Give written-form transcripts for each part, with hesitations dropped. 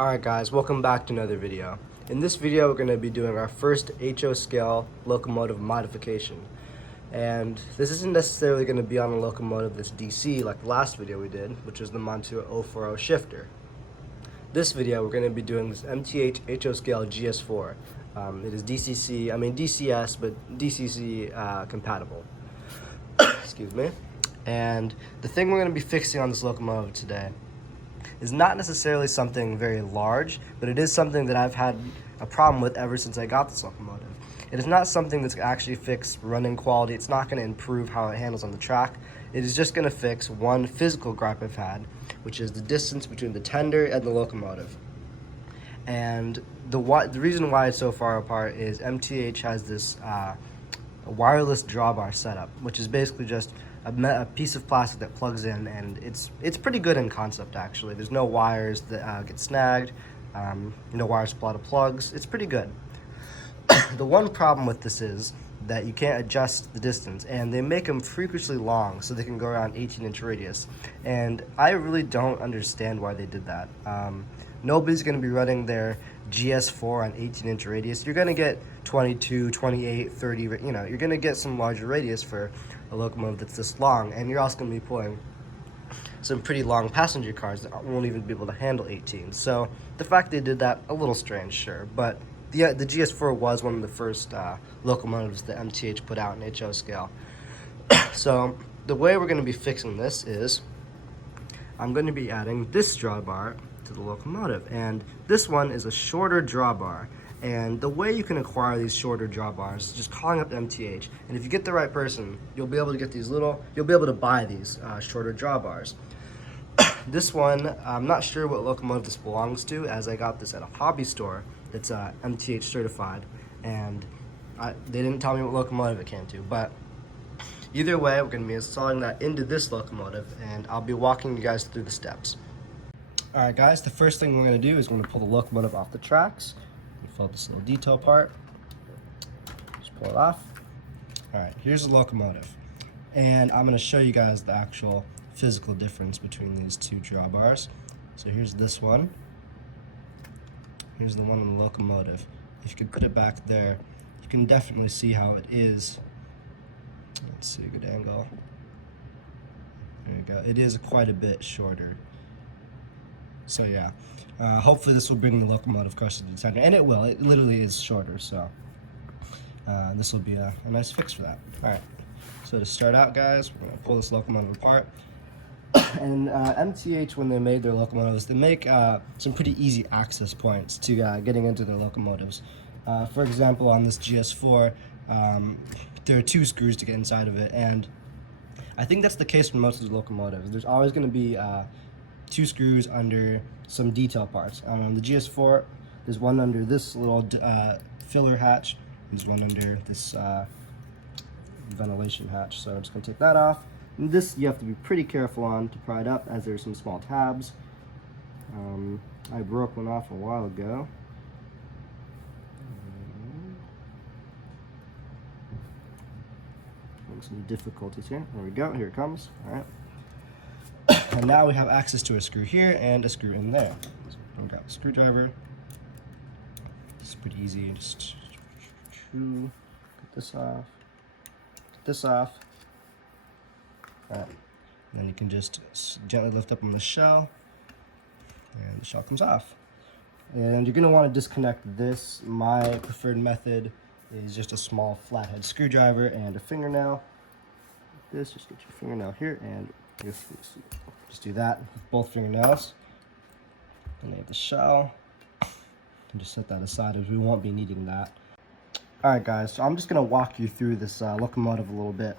Alright guys, welcome back to another video. In this video we're going to be doing our first HO scale locomotive modification. And this isn't necessarily going to be on a locomotive that's DC like the last video we did, which was the Montour 040 shifter. This video we're going to be doing this MTH HO scale Gs-4. It is DCS, but DCC compatible. Excuse me. And the thing we're going to be fixing on this locomotive today is not necessarily something very large, but it is something that I've had a problem with ever since I got this locomotive. It is not something that's actually fix running quality. It's not going to improve how it handles on the track. It is just going to fix one physical gripe I've had, which is the distance between the tender and the locomotive. And the reason why it's so far apart is MTH has this wireless drawbar setup, which is basically just a piece of plastic that plugs in, and it's pretty good in concept actually. There's no wires that get snagged, no wires pull out of plugs. It's pretty good. The one problem with this is that you can't adjust the distance, and they make them freakishly long so they can go around 18-inch radius, and I really don't understand why they did that. Nobody's going to be running their Gs-4 on 18-inch radius. You're going to get 22, 28, 30, you're going to get some larger radius for a locomotive that's this long, and you're also going to be pulling some pretty long passenger cars that won't even be able to handle 18. So the fact they did that, a little strange, sure, but the Gs-4 was one of the first locomotives that MTH put out in HO scale. So the way we're going to be fixing this is I'm going to be adding this drawbar to the locomotive, and this one is a shorter drawbar. And the way you can acquire these shorter drawbars is just calling up MTH, and if you get the right person, you'll be able to get these you'll be able to buy these shorter drawbars. This one, I'm not sure what locomotive this belongs to, as I got this at a hobby store that's MTH certified, and they didn't tell me what locomotive it came to, but either way, we're going to be installing that into this locomotive, and I'll be walking you guys through the steps. Alright guys, the first thing we're going to do is we're going to pull the locomotive off the tracks. Fill this little detail part. Just pull it off. Alright, here's the locomotive. And I'm going to show you guys the actual physical difference between these two drawbars. So here's this one. Here's the one on the locomotive. If you could put it back there, you can definitely see how it is. Let's see a good angle. There you go. It is quite a bit shorter. So yeah, hopefully this will bring the locomotive closer to the tender, and it will. It literally is shorter, so this will be a nice fix for that. All right, so to start out, guys, we're gonna pull this locomotive apart. And MTH, when they made their locomotives, they make some pretty easy access points to getting into their locomotives. For example, on this Gs-4, there are 2 screws to get inside of it, and I think that's the case for most of the locomotives. There's always going to be 2 screws under some detail parts. On the Gs-4, there's one under this little filler hatch. There's one under this ventilation hatch. So I'm just going to take that off. And this you have to be pretty careful on to pry it up, as there's some small tabs. I broke one off a while ago. Some difficulties here. There we go. Here it comes. All right. And now we have access to a screw here and a screw in there. So we've got a screwdriver. It's pretty easy. Just get this off. Get this off. All right. And then you can just gently lift up on the shell, and the shell comes off. And you're going to want to disconnect this. My preferred method is just a small flathead screwdriver and a fingernail. Like this, just get your fingernail here, and just do that with both fingernails. Then you have the shell, and just set that aside, as we won't be needing that. Alright guys, so I'm just going to walk you through this locomotive a little bit.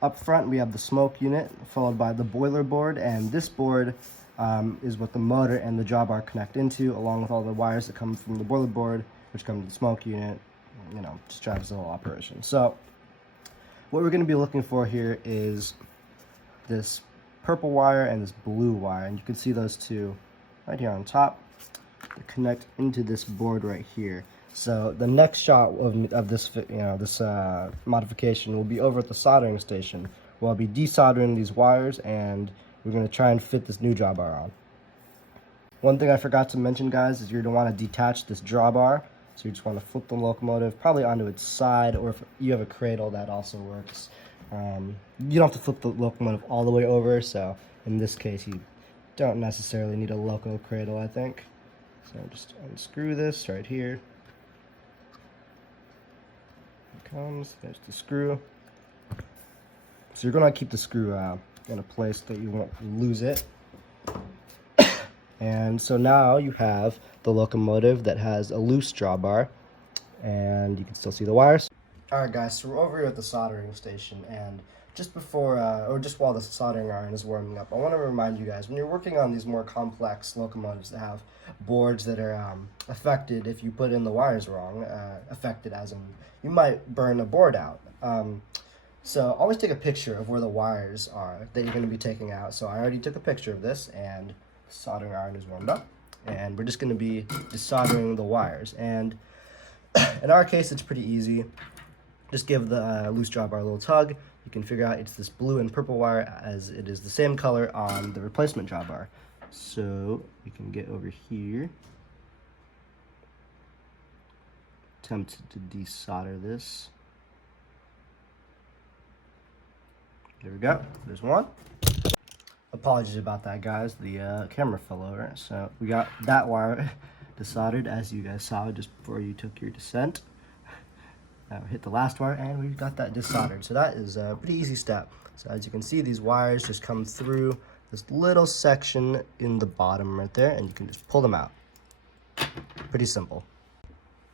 Up front we have the smoke unit, followed by the boiler board, and this board is what the motor and the drawbar connect into, along with all the wires that come from the boiler board, which come to the smoke unit. Just drives the whole operation. So what we're going to be looking for here is this purple wire and this blue wire, and you can see those two right here on top. They connect into this board right here. So the next shot of this modification will be over at the soldering station, where I'll be desoldering these wires, and we're going to try and fit this new drawbar on. One thing I forgot to mention, guys, is you're going to want to detach this drawbar. So you just want to flip the locomotive probably onto its side, or if you have a cradle, that also works. You don't have to flip the locomotive all the way over, so in this case you don't necessarily need a loco cradle, I think. So just unscrew this right here. Here it comes, there's the screw. So you're going to keep the screw in a place that you won't lose it. And so now you have the locomotive that has a loose drawbar, and you can still see the wires. Alright guys, so we're over here at the soldering station, and just before, or just while the soldering iron is warming up, I want to remind you guys, when you're working on these more complex locomotives that have boards that are affected if you put in the wires wrong, affected as in you might burn a board out. So always take a picture of where the wires are that you're going to be taking out. So I already took a picture of this, and soldering iron is warmed up, and we're just going to be desoldering the wires. And in our case, it's pretty easy. Just give the loose drawbar a little tug. You can figure out it's this blue and purple wire, as it is the same color on the replacement drawbar. So we can get over here, attempt to desolder this. There we go, there's one. Apologies about that, guys. The camera fell over. So we got that wire desoldered, as you guys saw just before you took your descent. Now we hit the last wire, and we've got that desoldered. So that is a pretty easy step. So as you can see, these wires just come through this little section in the bottom right there, and you can just pull them out. Pretty simple.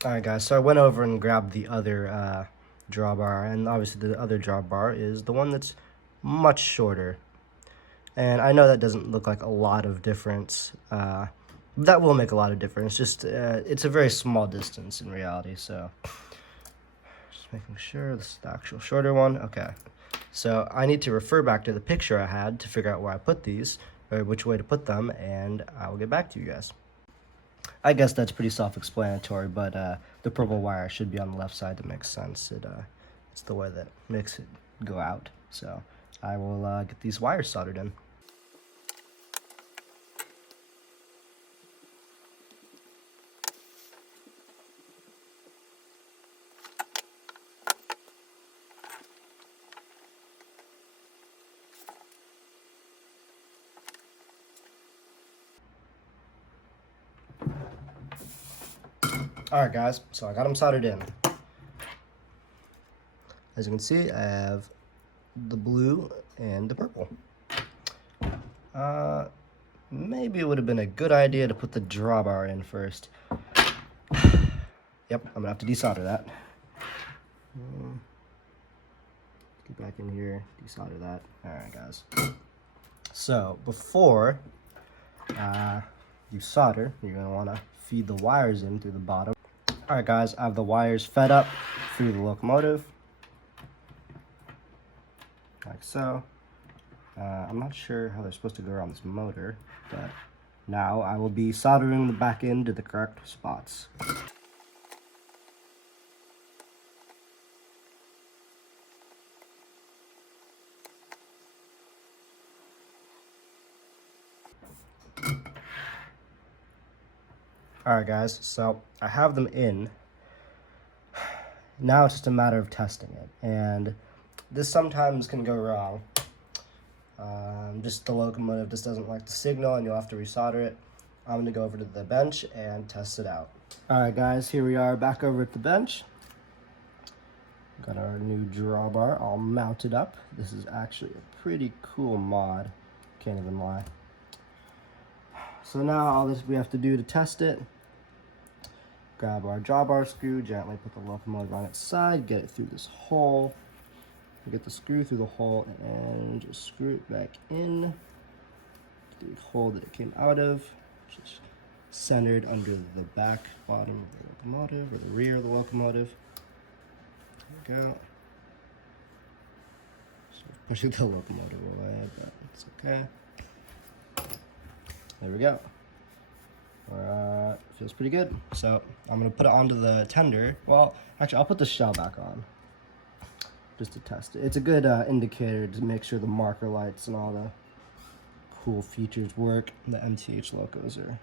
All right, guys. So I went over and grabbed the other drawbar, and obviously the other drawbar is the one that's much shorter. And I know that doesn't look like a lot of difference. That will make a lot of difference. Just it's a very small distance in reality. So just making sure this is the actual shorter one. Okay. So I need to refer back to the picture I had to figure out where I put these, or which way to put them, and I will get back to you guys. I guess that's pretty self-explanatory, but the purple wire should be on the left side. That makes sense. It's the way that makes it go out. So I will get these wires soldered in. Alright guys, so I got them soldered in. As you can see, I have the blue and the purple. Maybe it would have been a good idea to put the drawbar in first. Yep, I'm gonna have to desolder that. Get back in here, desolder that. Alright guys. So, before you solder, you're gonna wanna feed the wires in through the bottom. Alright guys, I have the wires fed up through the locomotive, like so. I'm not sure how they're supposed to go around this motor, but now I will be soldering the back end to the correct spots. Alright guys, so I have them in. Now it's just a matter of testing it, and this sometimes can go wrong. Just the locomotive just doesn't like the signal, and you'll have to resolder it. I'm going to go over to the bench and test it out. Alright guys, here we are back over at the bench. Got our new drawbar all mounted up. This is actually a pretty cool mod, can't even lie. So now all this we have to do to test it, grab our drawbar screw, gently put the locomotive on its side, get it through this hole, get the screw through the hole, and just screw it back in the hole that it came out of, which is centered under the back bottom of the locomotive, or the rear of the locomotive. There we go. So pushing the locomotive away, but it's okay. There we go. Feels pretty good. So I'm gonna put it onto the tender. Well, actually, I'll put the shell back on just to test it. It's a good indicator to make sure the marker lights and all the cool features work. The MTH locos are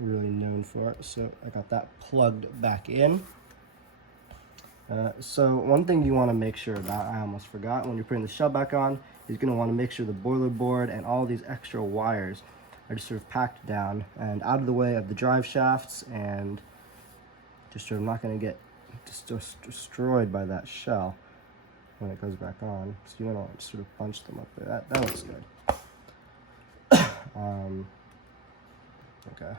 really known for. So I got that plugged back in. So one thing you want to make sure about, I almost forgot, when you're putting the shell back on, is going to want to make sure the boiler board and all these extra wires are just sort of packed down and out of the way of the drive shafts, and just sort of not going to get just destroyed by that shell when it goes back on. So you want to sort of bunch them up there. That looks good. Okay.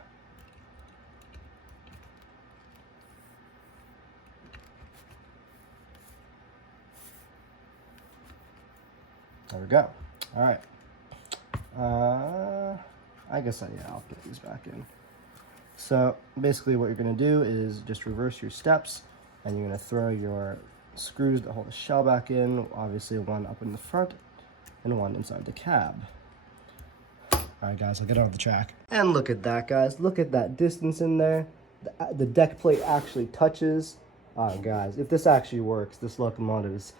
There we go. All right. I guess I'll put these back in. So basically what you're going to do is just reverse your steps, and you're going to throw your screws that hold the shell back in, obviously one up in the front and one inside the cab. Alright guys, I'll get on the track. And look at that, guys. Look at that distance in there. The deck plate actually touches. Guys, if this actually works, this locomotive is...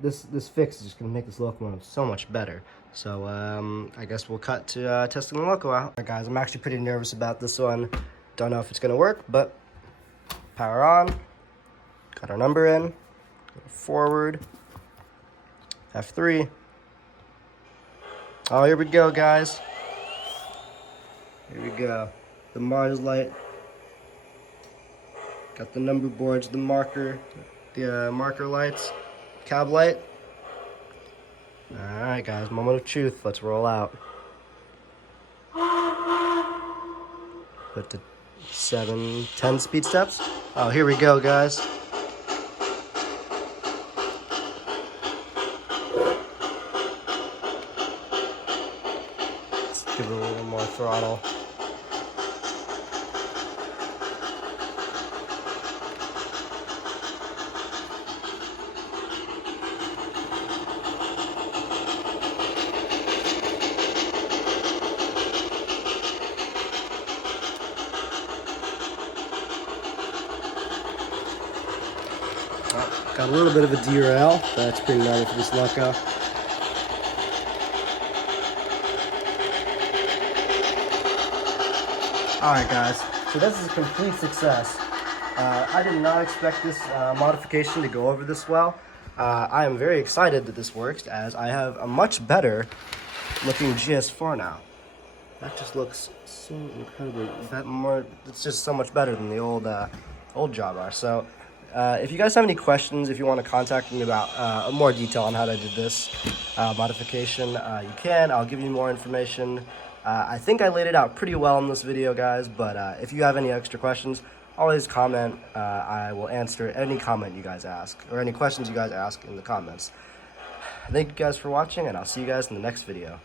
This fix is just going to make this locomotive so much better. So, I guess we'll cut to testing the loco out. Alright guys, I'm actually pretty nervous about this one. Don't know if it's going to work, but power on. Got our number in. Go forward. F3. Oh, here we go, guys. Here we go. The Mars light. Got the number boards, the marker lights, cab light. Alright guys, moment of truth. Let's roll out. Put the 7, 10 speed steps. Oh, here we go, guys. Let's give it a little more throttle. Got a little bit of a derail. That's pretty normal for this loco. Alright guys, so this is a complete success. I did not expect this modification to go over this well. I am very excited that this works, as I have a much better looking Gs-4 now. That just looks so incredibly it's just so much better than the old Drawbar. So if you guys have any questions, if you want to contact me about more detail on how I did this modification, you can. I'll give you more information. I think I laid it out pretty well in this video, guys, but if you have any extra questions, always comment. I will answer any comment you guys ask, or any questions you guys ask in the comments. Thank you guys for watching, and I'll see you guys in the next video.